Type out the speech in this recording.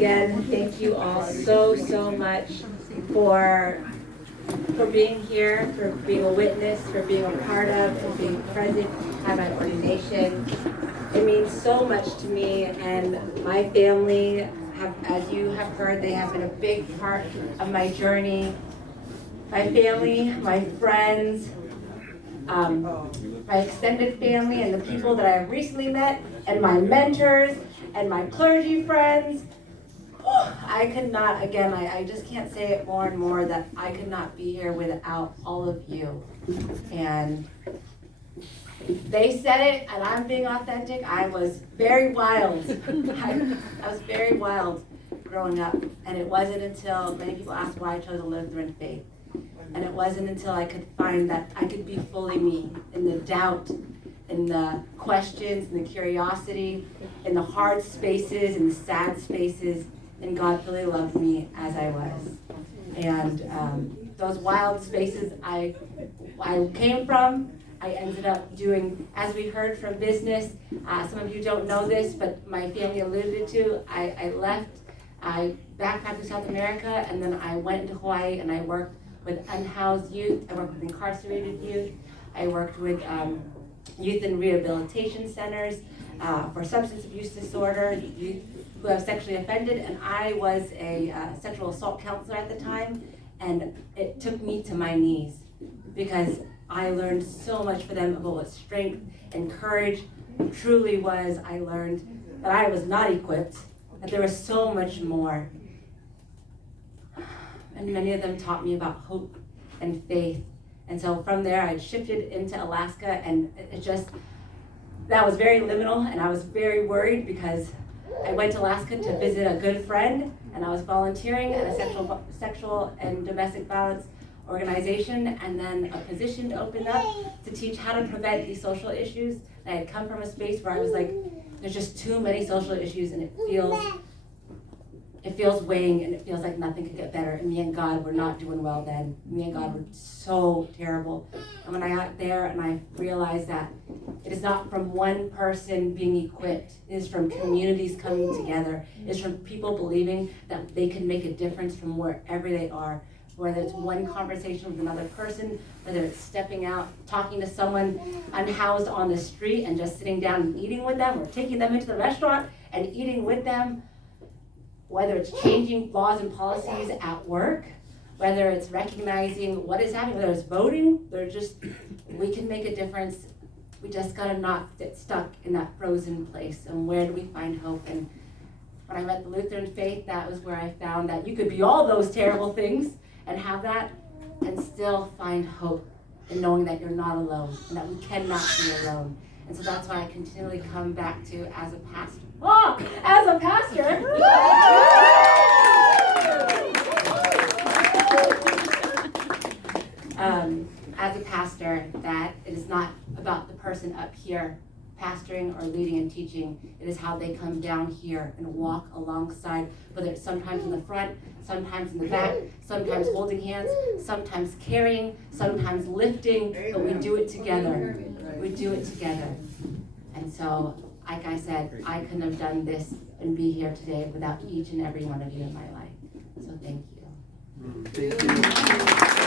again, thank you all so much for being here, for being a witness, for being a part of, and being present at my ordination. It means so much to me, and my family have, as you have heard, they have been a big part of my journey. My family, my friends, my extended family, and the people that I have recently met, and my mentors, and my clergy friends. I could not, again, I just can't say it more and more that I could not be here without all of you. And they said it, and I'm being authentic. I was very wild. I was very wild growing up. And it wasn't until, many people asked why I chose a Lutheran faith. And it wasn't until I could find that I could be fully me, in the doubt, in the questions, in the curiosity, in the hard spaces, in the sad spaces, and God really loved me as I was. And those wild spaces I came from, I ended up doing, as we heard from business, some of you don't know this, but my family alluded to, I left, I backpacked to South America, and then I went to Hawaii and I worked with unhoused youth, I worked with incarcerated youth, I worked with youth in rehabilitation centers for substance abuse disorder, youth who have sexually offended, and I was a sexual assault counselor at the time, and it took me to my knees because I learned so much for them about what strength and courage truly was. I learned that I was not equipped, that there was so much more. And many of them taught me about hope and faith. And so from there, I shifted into Alaska, and it just, that was very liminal, and I was very worried because I went to Alaska to visit a good friend, and I was volunteering at a sexual and domestic violence organization, and then a position opened up to teach how to prevent these social issues. And I had come from a space where I was like, there's just too many social issues, and it feels weighing, and it feels like nothing could get better. And me and God were not doing well then. Me and God were so terrible. And when I got there and I realized that it is not from one person being equipped, it is from communities coming together, it is from people believing that they can make a difference from wherever they are. Whether it's one conversation with another person, whether it's stepping out, talking to someone unhoused on the street and just sitting down and eating with them, or taking them into the restaurant and eating with them, whether it's changing laws and policies at work, whether it's recognizing what is happening, whether it's voting, we can make a difference. We just gotta not get stuck in that frozen place. And where do we find hope? And when I met the Lutheran faith, that was where I found that you could be all those terrible things and have that and still find hope in knowing that you're not alone and that we cannot be alone. And so that's why I continually come back to as a pastor. As a pastor. As a pastor, that it is not about the person up here pastoring or leading and teaching. It is how they come down here and walk alongside, whether it's sometimes in the front, sometimes in the back, sometimes holding hands, sometimes carrying, sometimes lifting, but we do it together. We do it together. And so, like I said, I couldn't have done this and be here today without each and every one of you in my life. So thank you. Thank you.